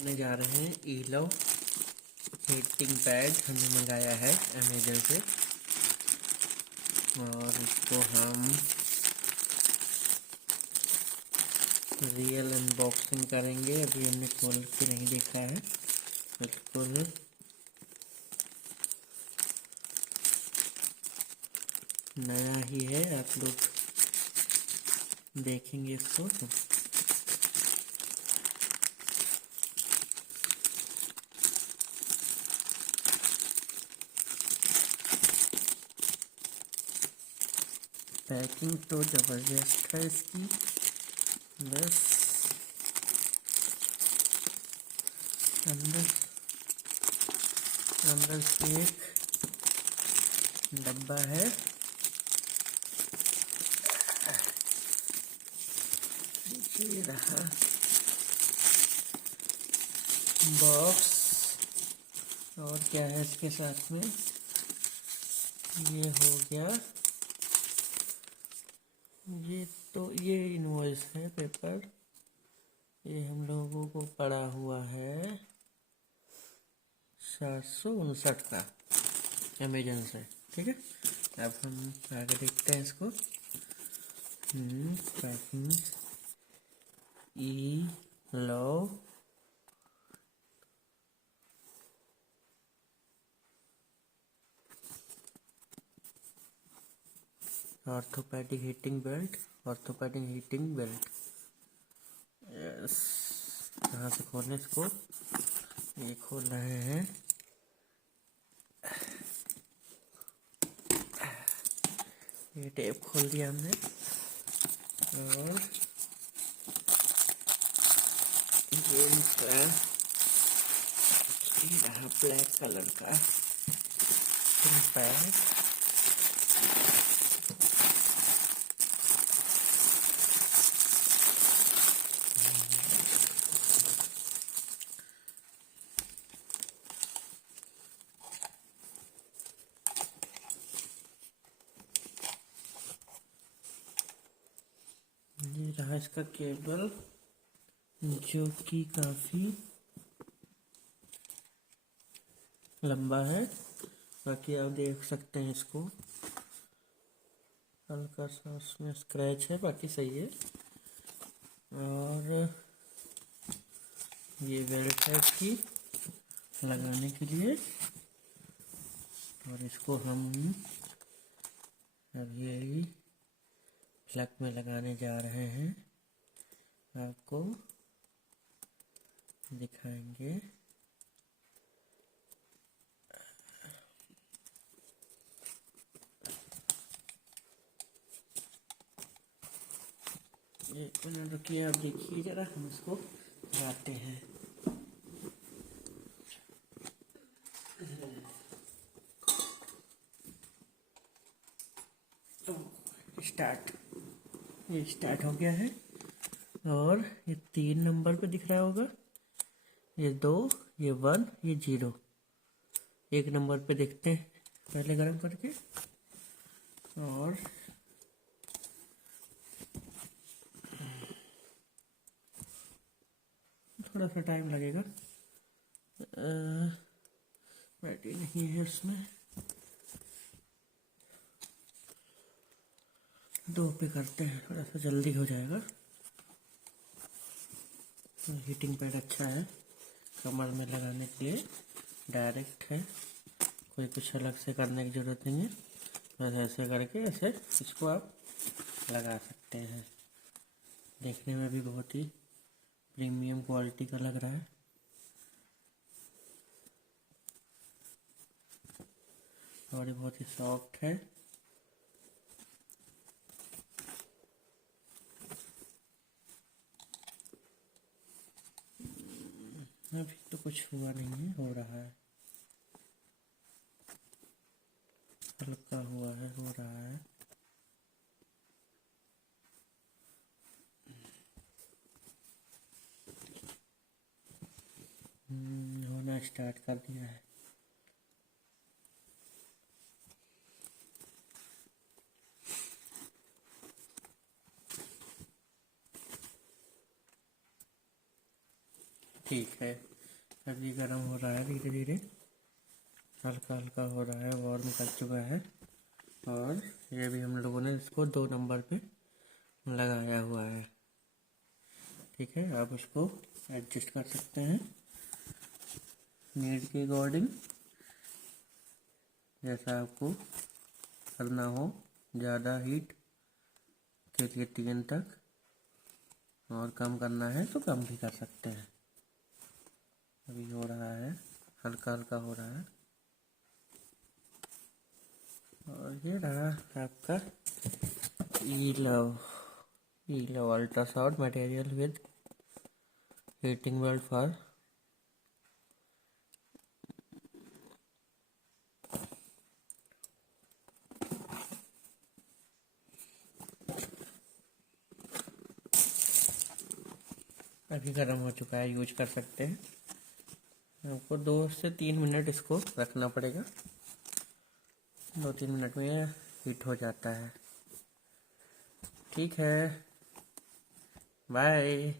करने जा रहे हैं ईलव हीटिंग पैड। हमने मंगाया है अमेजन से और इसको हम रियल अनबॉक्सिंग करेंगे। अभी हमने खोल के नहीं देखा है, बिल्कुल नया ही है। आप लोग देखेंगे इसको। पैकिंग तो ज़बरदस्त है इसकी। बस अंदर से एक डब्बा है। ये रहा बॉक्स। और क्या है इसके साथ में, ये हो गया। ये इनवॉइस है, पेपर। ये हम लोगों को पड़ा हुआ है 759 का अमेजन से। ठीक है, अब हम आगे देखते हैं इसको। Packing ELOVE orthopaedic heating belt. Orthopaedic heating belt. Yes, कहाँ से खोलें इसको? ये खोल रहे हैं। ये टेप खोल दिया हमने और ये रहा ब्लैक कलर का पैड। ये रहा इसका केबल, जो कि काफी लंबा है। बाकी आप देख सकते हैं इसको, हल्का सा उसमें स्क्रैच है, बाकी सही है। और ये बेल्ट है इसकी लगाने के लिए। और इसको हम अब यही प्लग में लगाने जा रहे हैं, आपको दिखाएंगे। एक मिनट रुकिए, आप देखिए जरा, हम इसको लगाते हैं। ये स्टार्ट हो गया है। और ये 3 नंबर पे दिख रहा होगा, ये 2, ये 1, ये 0। 1 नंबर पे देखते हैं पहले गर्म करके। और थोड़ा सा टाइम लगेगा, बैटरी नहीं है उसमें। 2 पे करते हैं, थोड़ा सा जल्दी हो जाएगा। हीटिंग पैड अच्छा है, कमर में लगाने के लिए डायरेक्ट है, कोई कुछ अलग से करने की ज़रूरत नहीं है। बस ऐसे करके ऐसे इसको आप लगा सकते हैं। देखने में भी बहुत ही प्रीमियम क्वालिटी का लग रहा है। और ये बहुत ही सॉफ्ट है। अभी तो कुछ हुआ नहीं है, हो रहा है, हल्का हुआ है, हो रहा है। होना स्टार्ट कर दिया है। ठीक है। अभी गर्म हो रहा है धीरे धीरे, हल्का हल्का हो रहा है, वार्म कर चुका है। और ये भी हम लोगों ने इसको 2 नंबर पे लगाया हुआ है। ठीक है, आप उसको एडजस्ट कर सकते हैं नीड के अकॉर्डिंग, जैसा आपको करना हो। ज़्यादा हीट के लिए 3 तक, और कम करना है तो कम भी कर सकते हैं। अभी हो रहा है, हल्का हल्का हो रहा है। और ये रहा आपका ELOVE ultrasound material with heating belt for अभी गर्म हो चुका है, यूज कर सकते हैं। आपको 2 से 3 मिनट इसको रखना पड़ेगा, 2-3 मिनट में यह हीट हो जाता है। ठीक है, बाय।